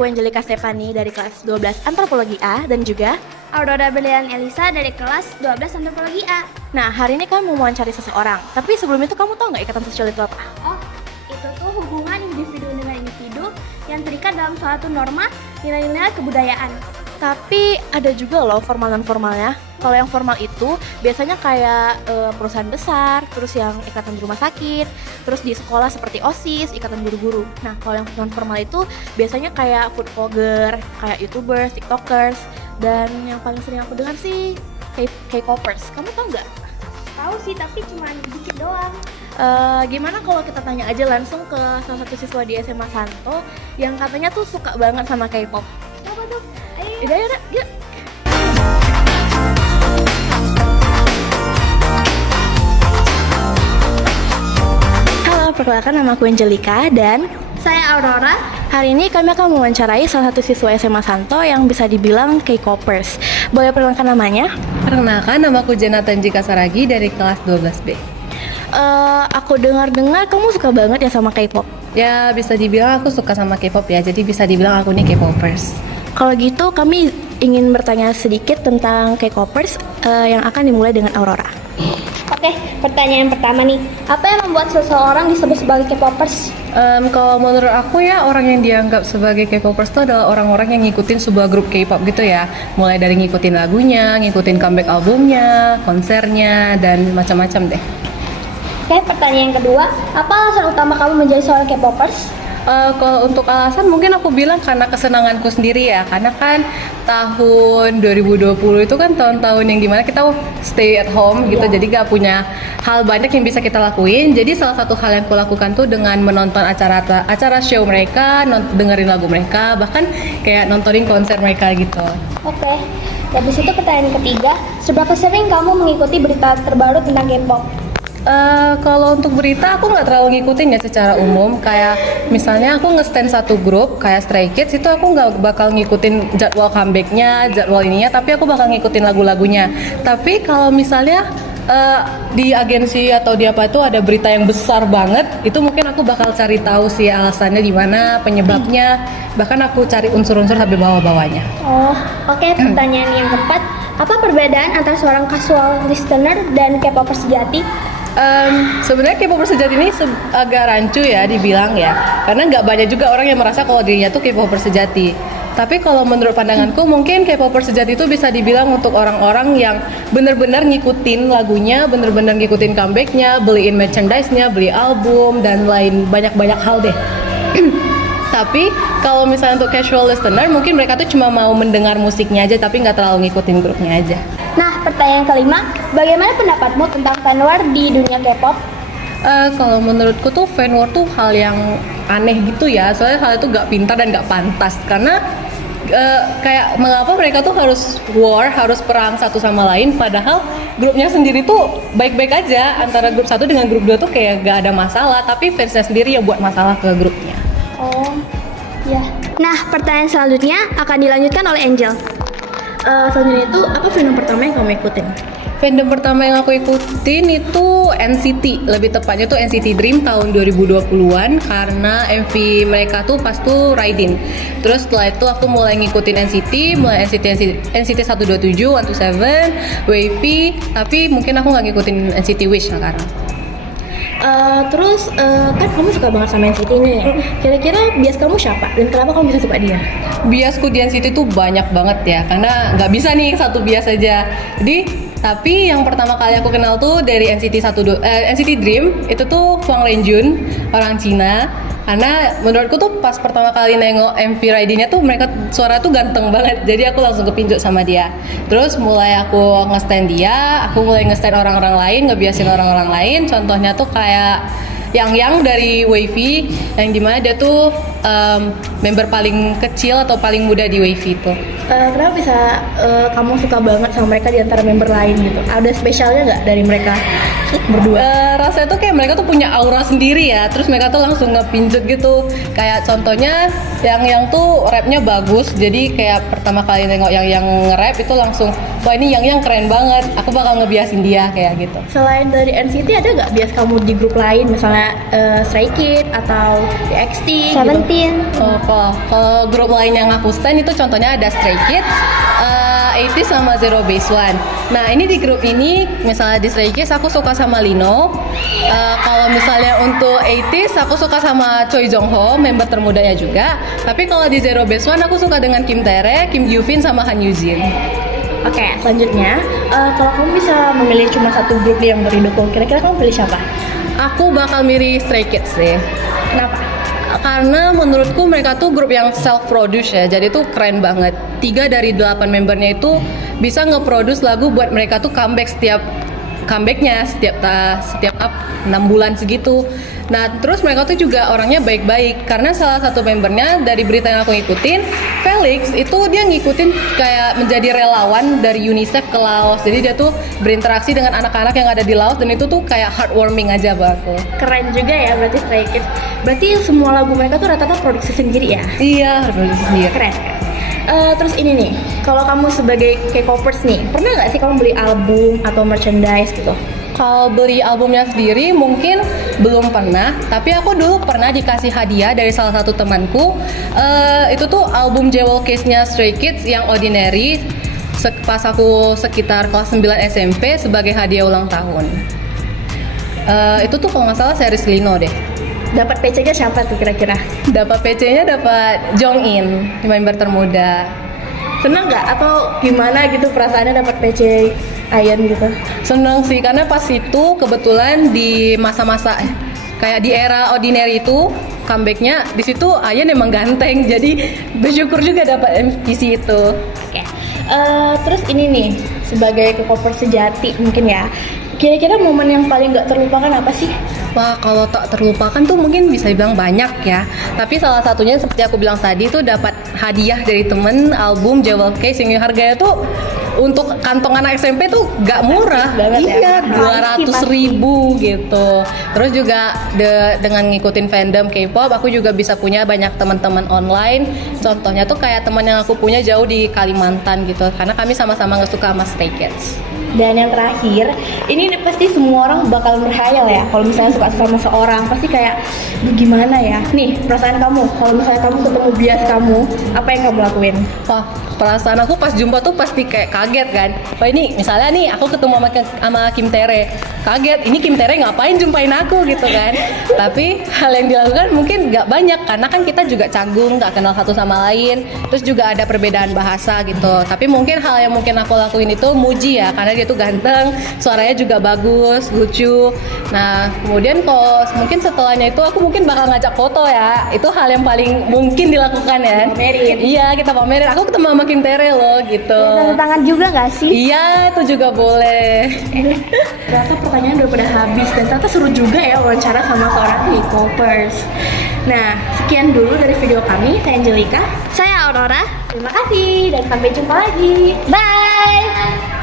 aku Angelika Stefani dari kelas 12 Antropologi A dan juga Aurora Belian Elisa dari kelas 12 Antropologi A. Nah, hari ini kami mau mewawancari seseorang. Tapi sebelum itu kamu tahu nggak ikatan sosial itu apa? Oh, itu tuh hubungan individu dengan individu yang terikat dalam suatu norma nilai-nilai kebudayaan. Tapi ada juga loh formal dan formalnya. Kalau yang formal itu biasanya kayak perusahaan besar, terus yang ikatan di rumah sakit, terus di sekolah seperti OSIS, ikatan guru-guru. Nah, kalau yang non formal itu biasanya kayak food vlogger, kayak YouTubers, TikTokers, dan yang paling sering aku dengar sih K-popers. Kamu tahu nggak? Tahu sih, tapi cuma dikit doang. Gimana kalau kita tanya aja langsung ke salah satu siswa di SMA Santo yang katanya tuh suka banget sama K-pop. Coba tuh, ayo. Yaudah, yuk. Halo, perkenalkan nama aku Angelika dan Saya Aurora. hari ini kami akan mewawancarai salah satu siswa SMA Santo yang bisa dibilang K-popers. Boleh perkenalkan namanya? Perkenalkan, namaku Jonathan Jika Saragi dari kelas 12B. Aku dengar-dengar kamu suka banget ya sama K-pop. Ya, bisa dibilang aku suka sama K-pop ya, jadi bisa dibilang aku nih K-popers. Kalau gitu kami ingin bertanya sedikit tentang K-popers yang akan dimulai dengan Aurora. Oke, pertanyaan pertama nih. Apa yang membuat seseorang disebut sebagai K-popers? Kalau menurut aku ya, orang yang dianggap sebagai K-popers itu adalah orang-orang yang ngikutin sebuah grup K-pop gitu ya. Mulai dari ngikutin lagunya, ngikutin comeback albumnya, konsernya, dan macam-macam deh. Oke, pertanyaan kedua. Apa alasan utama kamu menjadi seorang K-popers? Kalau untuk alasan mungkin aku bilang karena kesenanganku sendiri ya, karena kan tahun 2020 itu kan tahun-tahun yang dimana kita stay at home gitu, jadi gak punya hal banyak yang bisa kita lakuin. Jadi salah satu hal yang aku lakukan tuh dengan menonton acara show mereka, dengerin lagu mereka, bahkan kayak nontonin konser mereka gitu. Oke, habis itu pertanyaan ketiga. Seberapa sering kamu mengikuti berita terbaru tentang K-pop? Kalau untuk berita aku nggak terlalu ngikutin ya secara umum. Kayak misalnya aku nge-stand satu grup kayak Stray Kids, itu aku nggak bakal ngikutin jadwal comebacknya, jadwal ininya, tapi aku bakal ngikutin lagu-lagunya. Tapi kalau misalnya di agensi atau di apa itu ada berita yang besar banget, itu mungkin aku bakal cari tahu sih alasannya di mana, penyebabnya, bahkan aku cari unsur-unsur sampai bawah-bawahnya. Oh, oke. Pertanyaan yang keempat. Apa perbedaan antara seorang casual listener dan K-popers sejati? Sebenarnya K-popers sejati ini agak rancu ya dibilang ya, karena nggak banyak juga orang yang merasa kalau dirinya tuh K-popers sejati. Tapi kalau menurut pandanganku mungkin K-popers sejati itu bisa dibilang untuk orang-orang yang benar-benar ngikutin lagunya, benar-benar ngikutin comebacknya, beliin merchandise-nya, beli album dan lain banyak-banyak hal deh. Tapi kalau misalnya untuk casual listener, mungkin mereka tuh cuma mau mendengar musiknya aja tapi nggak terlalu ngikutin grupnya aja. Nah, pertanyaan kelima. Bagaimana pendapatmu tentang fan war di dunia K-pop? Kalau menurutku tuh fan war tuh hal yang aneh gitu ya, soalnya hal itu nggak pintar dan nggak pantas. Karena kayak mengapa mereka tuh harus war, harus perang satu sama lain, padahal grupnya sendiri tuh baik-baik aja. Antara grup satu dengan grup 2 tuh kayak nggak ada masalah, tapi fansnya sendiri yang buat masalah ke grupnya. Oh, ya. Nah, pertanyaan selanjutnya akan dilanjutkan oleh Angel. Selanjutnya itu apa fandom pertama yang kamu ikutin? Fandom pertama yang aku ikutin itu NCT, lebih tepatnya tuh NCT Dream tahun 2020-an, karena MV mereka tuh pas tuh Riding. Terus setelah itu aku mulai ngikutin mulai NCT 127, 127, Wavy, tapi mungkin aku nggak ngikutin NCT Wish sekarang. Terus kan kamu suka banget sama NCT nih. Kira-kira bias kamu siapa dan kenapa kamu bisa suka dia? Biasku di NCT tuh banyak banget ya, karena nggak bisa nih satu bias aja. Tapi yang pertama kali aku kenal tuh dari NCT Dream, itu tuh Hwang Renjun, orang Cina. Karena menurutku tuh pas pertama kali nengok MV Riding-nya tuh mereka suara tuh ganteng banget, jadi aku langsung kepincut sama dia. Terus mulai aku nge-stand dia, aku mulai nge-stand orang-orang lain, ngebiasin orang-orang lain. Contohnya tuh kayak Yang dari Wavy, yang dimana dia tuh member paling kecil atau paling muda di Wavy itu. Kenapa bisa kamu suka banget sama mereka di antara member lain gitu? Ada spesialnya nggak dari mereka berdua? Rasanya tuh kayak mereka tuh punya aura sendiri ya, terus mereka tuh langsung ngepincut gitu. Kayak contohnya yang tuh rapnya bagus, jadi kayak pertama kali nengok yang nge-rap itu langsung, wah ini yang keren banget, aku bakal ngebiasin dia kayak gitu. Selain dari NCT ada nggak bias kamu di grup lain, misalnya Stray Kids atau TXT gitu? ikutin? Kalau grup lain yang aku stan itu contohnya ada Stray Kids, 80s sama Zero Base One. Nah ini di grup ini misalnya di Stray Kids aku suka sama Lino. Kalau misalnya untuk 80s aku suka sama Choi Jong Ho, member termudanya juga. Tapi kalau di Zero Base One aku suka dengan Kim Tae-ri, Kim Gyufin sama Han Yujin. Oke, selanjutnya kalau kamu bisa memilih cuma satu grup yang berdukung, kira-kira kamu pilih siapa? Aku bakal milih Stray Kids sih. Kenapa? Karena menurutku mereka tuh grup yang self-produce ya, jadi tuh keren banget. 3 dari 8 membernya itu bisa nge-produce lagu buat mereka tuh comebacknya setiap up 6 bulan segitu. Nah terus mereka tuh juga orangnya baik-baik, karena salah satu membernya dari berita yang aku ikutin, Felix itu dia ngikutin kayak menjadi relawan dari UNICEF ke Laos. Jadi dia tuh berinteraksi dengan anak-anak yang ada di Laos, dan itu tuh kayak heartwarming aja buat aku. Keren juga ya berarti Stray Kids. Berarti semua lagu mereka tuh rata-rata produksi sendiri ya? Iya, produksi sendiri. Keren. Terus ini nih, kalau kamu sebagai K-popers nih, pernah nggak sih kamu beli album atau merchandise gitu? Kalau beli albumnya sendiri mungkin belum pernah, tapi aku dulu pernah dikasih hadiah dari salah satu temanku. Itu tuh album Jewel Case-nya Stray Kids yang Ordinary, pas aku sekitar kelas 9 SMP sebagai hadiah ulang tahun. Itu tuh kalau nggak salah series Lino deh. Dapat PC-nya siapa tuh kira-kira? Dapat PC-nya dapat Jong In, member termuda. Seneng nggak atau gimana gitu perasaannya dapat PC Ion gitu? Seneng sih, karena pas itu kebetulan di masa-masa kayak di era Ordinary itu comebacknya di situ Ion emang ganteng, jadi bersyukur juga dapat MVC itu. Oke. Terus ini nih, sebagai K-popers sejati mungkin ya, kira-kira momen yang paling nggak terlupakan apa sih? Wah, kalau tak terlupakan tuh mungkin bisa dibilang banyak ya. Tapi salah satunya seperti aku bilang tadi tuh dapat hadiah dari temen album Jewel Case yang harganya tuh untuk kantong anak SMP tuh gak murah. Iya, 200.000 gitu. Terus juga dengan ngikutin fandom K-pop, aku juga bisa punya banyak teman-teman online. Contohnya tuh kayak teman yang aku punya jauh di Kalimantan gitu. Karena kami sama-sama gak suka sama Stray Kids. Dan yang terakhir, ini pasti semua orang bakal berhayal ya. Kalau misalnya suka sama seorang, pasti kayak gimana ya? Nih, perasaan kamu, kalau misalnya kamu ketemu bias kamu, apa yang kamu lakuin? Wah, perasaan aku pas jumpa tuh pasti kayak kaget kan. Wah ini misalnya nih aku ketemu sama Kim Tae-ri, kaget, ini Kim Tae-ri ngapain jumpain aku gitu kan. Tapi hal yang dilakukan mungkin nggak banyak, karena kan kita juga canggung, nggak kenal satu sama lain. Terus juga ada perbedaan bahasa gitu. Tapi mungkin hal yang mungkin aku lakuin itu muji ya, karena dia tuh ganteng, suaranya juga bagus, lucu. Nah kemudian kalau mungkin setelahnya itu aku mungkin bakal ngajak foto ya. Itu hal yang paling mungkin dilakukan ya. Pamerin. Iya, kita pamerin. Aku ketemu sama Kim Tae-ri loh gitu. Tanda tangan juga nggak sih? Iya, itu juga boleh. Ternyata pertanyaan udah pada habis dan ternyata seru juga ya wawancara sama seorang K-popers. Nah, sekian dulu dari video kami. Saya Angelika. Saya Aurora. Terima kasih dan sampai jumpa lagi. Bye.